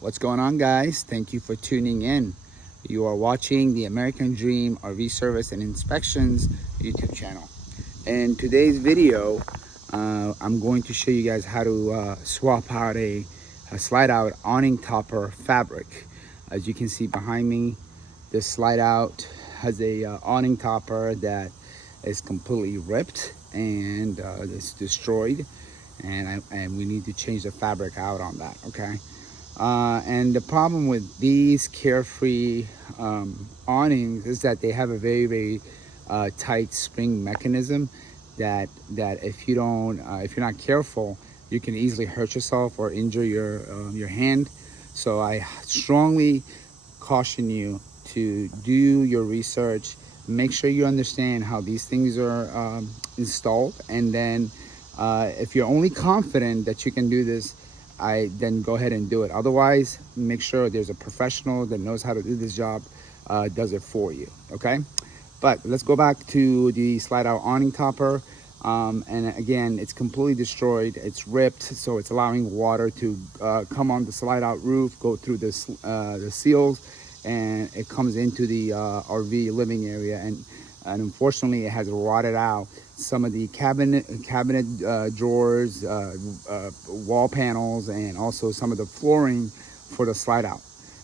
What's going on, guys? Thank you for tuning in. You are watching the American Dream RV Service and Inspections YouTube channel. In today's video, I'm going to show you guys how to swap out a slide out awning topper fabric. As you can see behind me, this slide out has a awning topper that is completely ripped and it's destroyed, and we need to change the fabric out on that. Okay. And the problem with these Carefree awnings is that they have a very tight spring mechanism that if you don't if you're not careful, you can easily hurt yourself or injure your hand. So I strongly caution you to do your research, make sure you understand how these things are installed, and then if you're only confident that you can do this, then go ahead and do it. Otherwise, make sure there's a professional that knows how to do this job, does it for you. Okay, but let's go back to the slide out awning topper. And again, it's completely destroyed, it's ripped, so it's allowing water to come on the slide out roof, go through the seals, and it comes into the RV living area, and unfortunately it has rotted out some of the cabinet drawers, wall panels, and also some of the flooring for the slide out.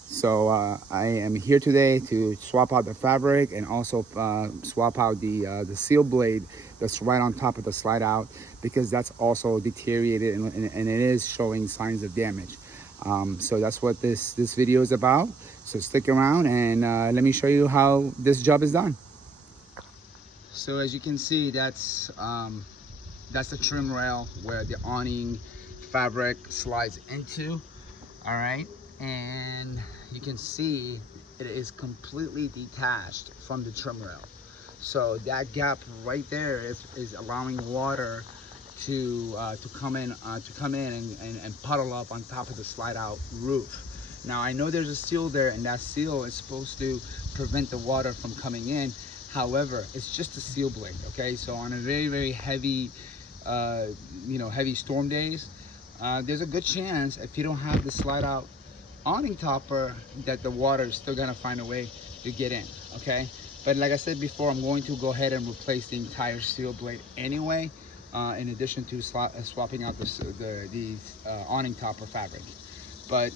So I am here today to swap out the fabric and also swap out the seal blade that's right on top of the slide out, because that's also deteriorated and it is showing signs of damage. So that's what this video is about. So stick around and let me show you how this job is done. So as you can see, that's the trim rail where the awning fabric slides into. All right, and you can see it is completely detached from the trim rail. So that gap right there is allowing water to come in and puddle up on top of the slide out roof. Now I know there's a seal there, and that seal is supposed to prevent the water from coming in. However, it's just a seal blade. Okay, so on a very heavy heavy storm days, there's a good chance, if you don't have the slide out awning topper, that the water is still gonna find a way to get in. Okay, but like I said before, I'm going to go ahead and replace the entire seal blade anyway, in addition to swapping out the awning topper fabric. But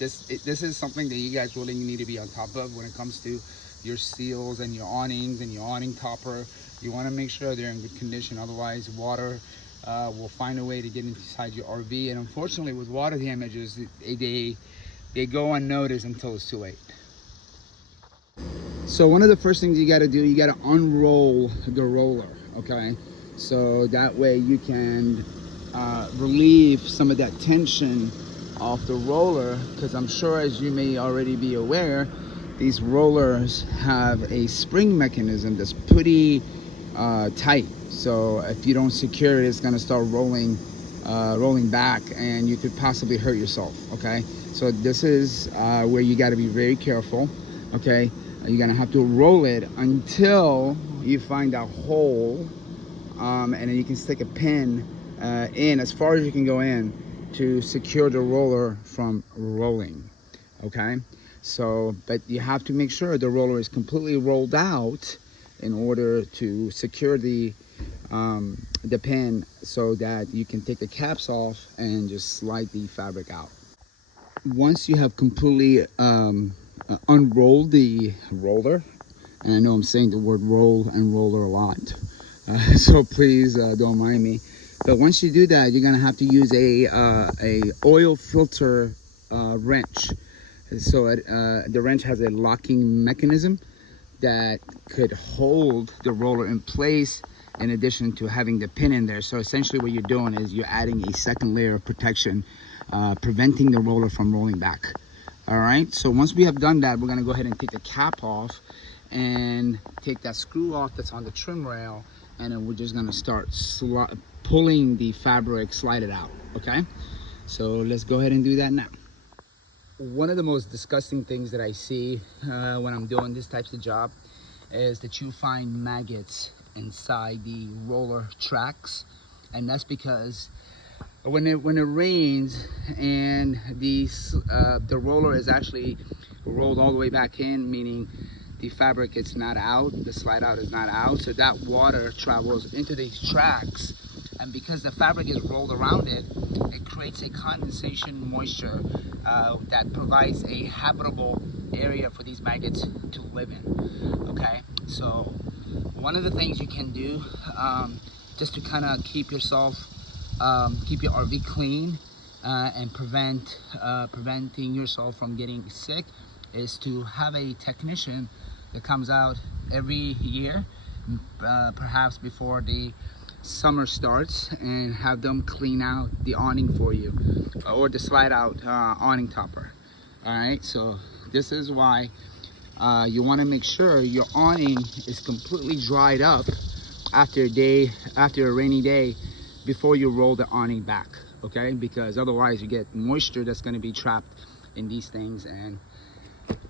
this is something that you guys really need to be on top of when it comes to your seals and your awnings and your awning topper. You want to make sure they're in good condition, otherwise water will find a way to get inside your RV, and unfortunately with water damages, they go unnoticed until it's too late. So one of the first things you got to do, you got to unroll the roller. Okay, so that way you can relieve some of that tension off the roller, because I'm sure, as you may already be aware, these rollers have a spring mechanism that's pretty tight. So if you don't secure it, it's going to start rolling back, and you could possibly hurt yourself. Okay, so this is where you got to be very careful. Okay, you're going to have to roll it until you find a hole, and then you can stick a pin in as far as you can go in to secure the roller from rolling. Okay, so but you have to make sure the roller is completely rolled out in order to secure the pin, so that you can take the caps off and just slide the fabric out. Once you have completely unrolled the roller, and I know I'm saying the word roll and roller a lot, so please don't mind me. But once you do that, you're gonna have to use a oil filter wrench. So the wrench has a locking mechanism that could hold the roller in place, in addition to having the pin in there. So essentially what you're doing is you're adding a second layer of protection, preventing the roller from rolling back. All right, so once we have done that, we're gonna go ahead and take the cap off and take that screw off that's on the trim rail, and then we're just gonna start pulling the fabric, slide it out. Okay, so let's go ahead and do that now. One of the most disgusting things that I see when I'm doing this types of job is that you find maggots inside the roller tracks, and that's because when it rains and the roller is actually rolled all the way back in, meaning the fabric is not out, the slide out is not out, so that water travels into these tracks, and because the fabric is rolled around it, it creates a condensation moisture that provides a habitable area for these maggots to live in. Okay, so one of the things you can do just to kind of keep yourself keep your RV clean and preventing yourself from getting sick is to have a technician that comes out every year, perhaps before the summer starts, and have them clean out the awning for you, or the slide out awning topper. All right, so this is why you want to make sure your awning is completely dried up after a rainy day before you roll the awning back, okay? Because otherwise you get moisture that's going to be trapped in these things and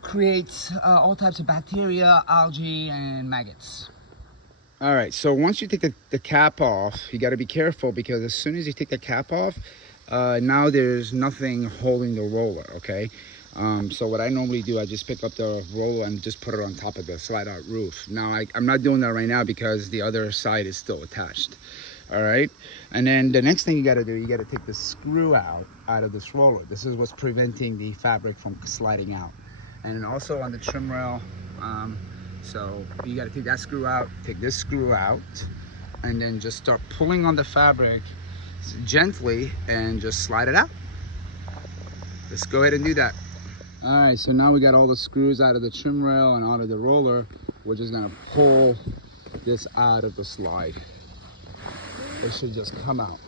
creates all types of bacteria, algae, and maggots. All right, so once you take the cap off, you got to be careful, because as soon as you take the cap off, now there's nothing holding the roller, okay? So what I normally do, I just pick up the roller and just put it on top of the slide out roof. Now I'm not doing that right now because the other side is still attached. All right, and then the next thing you got to do, you got to take the screw out of this roller. This is what's preventing the fabric from sliding out. And also on the trim rail, so you got to take that screw out, take this screw out, and then just start pulling on the fabric gently and just slide it out. Let's go ahead and do that. All right, so now we got all the screws out of the trim rail and out of the roller. We're just gonna pull this out of the slide. It should just come out.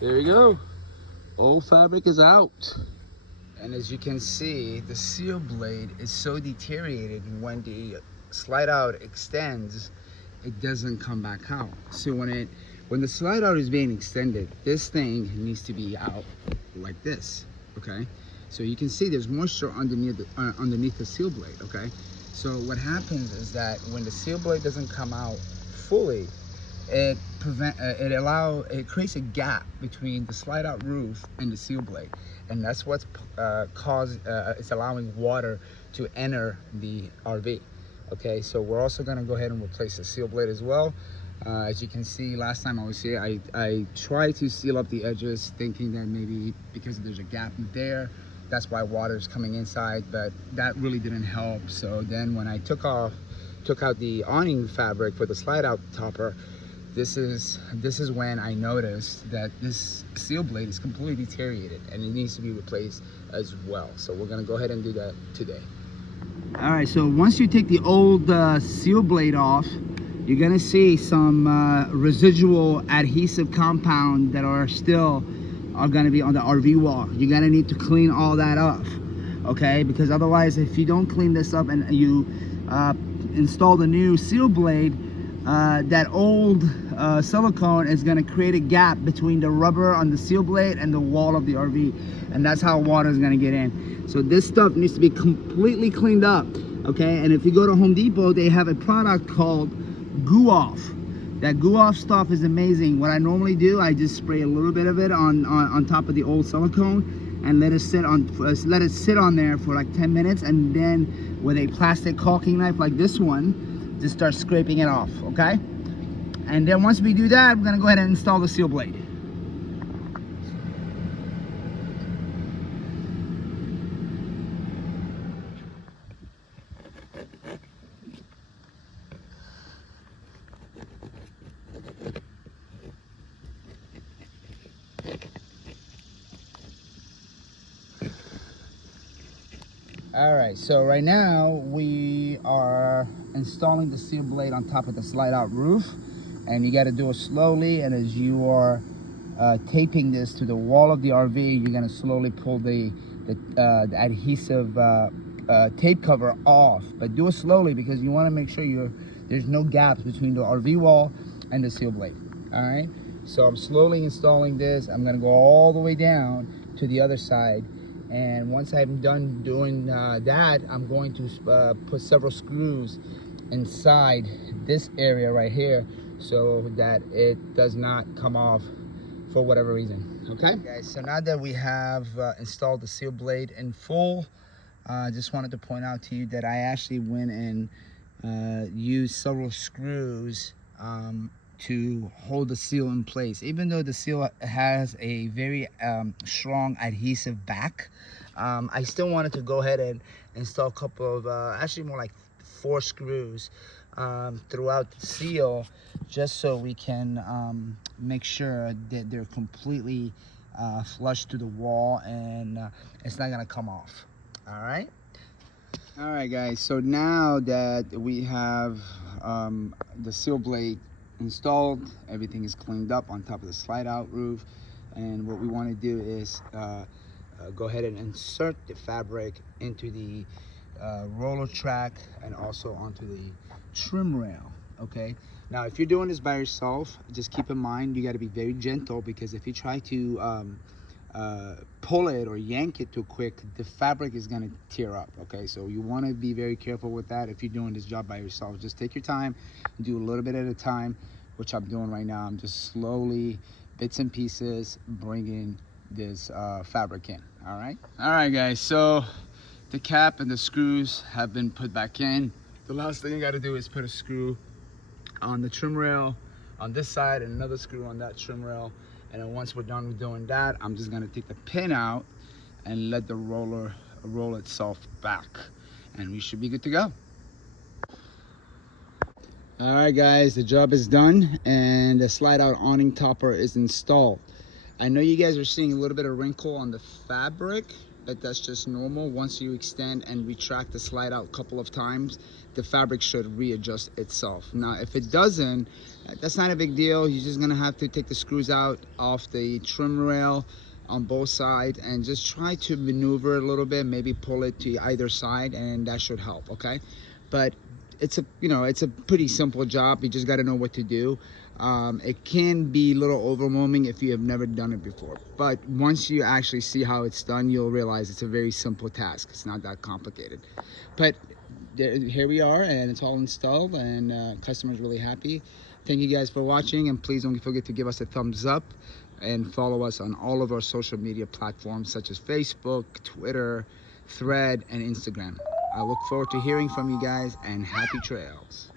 There you go. Old fabric is out. And as you can see, the seal blade is so deteriorated, when the slide out extends, it doesn't come back out. So when the slide out is being extended, this thing needs to be out like this, okay? So you can see there's moisture underneath the seal blade, okay? So what happens is that when the seal blade doesn't come out fully, it creates a gap between the slide out roof and the seal blade, and that's what's it's allowing water to enter the RV. Okay, so we're also going to go ahead and replace the seal blade as well. As you can see, last time I was here, I tried to seal up the edges, thinking that maybe because there's a gap there, that's why water is coming inside, but that really didn't help. So then when I took out the awning fabric for the slide out topper, this is when I noticed that this seal blade is completely deteriorated and it needs to be replaced as well. So we're gonna go ahead and do that today. All right, so once you take the old seal blade off, you're gonna see some residual adhesive compound that are gonna be on the RV wall. You're gonna need to clean all that up, okay? Because otherwise, if you don't clean this up and you install the new seal blade, that old silicone is going to create a gap between the rubber on the seal blade and the wall of the RV, and that's how water is going to get in. So this stuff needs to be completely cleaned up, okay? And if you go to Home Depot, they have a product called Goo Off. That Goo Off stuff is amazing. What I normally do, I just spray a little bit of it on top of the old silicone and let it sit on there for like 10 minutes, and then with a plastic caulking knife like this one, just start scraping it off, okay? And then once we do that, we're gonna go ahead and install the seal blade. All right, so right now we are installing the seal blade on top of the slide out roof, and you got to do it slowly. And as you are taping this to the wall of the RV, you're going to slowly pull the adhesive tape cover off, but do it slowly because you want to make sure there's no gaps between the RV wall and the seal blade. All right, So I'm slowly installing this. I'm gonna go all the way down to the other side, and once I'm done doing that, I'm going to put several screws inside this area right here so that it does not come off for whatever reason. Okay guys, so now that we have installed the seal blade in full, I just wanted to point out to you that I actually went and used several screws to hold the seal in place. Even though the seal has a very strong adhesive back, I still wanted to go ahead and install a couple of actually more like 4 screws throughout the seal, just so we can make sure that they're completely flush to the wall and it's not gonna come off. All right guys, so now that we have the seal blade installed, everything is cleaned up on top of the slide out roof, and what we want to do is go ahead and insert the fabric into the roller track and also onto the trim rail. Okay, now if you're doing this by yourself, just keep in mind you got to be very gentle, because if you try to pull it or yank it too quick, the fabric is going to tear up. Okay, so you want to be very careful with that. If you're doing this job by yourself, just take your time, do a little bit at a time, which I'm doing right now. I'm just slowly, bits and pieces, bringing this fabric in. All right guys, so the cap and the screws have been put back in. The last thing you got to do is put a screw on the trim rail on this side and another screw on that trim rail. And then once we're done with doing that, I'm just gonna take the pin out and let the roller roll itself back, and we should be good to go. All right guys, the job is done and the slide out awning topper is installed. I know you guys are seeing a little bit of wrinkle on the fabric, but that's just normal. Once you extend and retract the slide out a couple of times, the fabric should readjust itself. Now if it doesn't, that's not a big deal. You're just gonna have to take the screws out off the trim rail on both sides and just try to maneuver a little bit, maybe pull it to either side, and that should help. Okay, but it's a pretty simple job. You just got to know what to do. It can be a little overwhelming if you have never done it before, but once you actually see how it's done, you'll realize it's a very simple task. It's not that complicated. But here we are, and it's all installed, and customer's really happy. Thank you guys for watching, and please don't forget to give us a thumbs up and follow us on all of our social media platforms such as Facebook, Twitter, Thread, and Instagram. I look forward to hearing from you guys, and happy trails.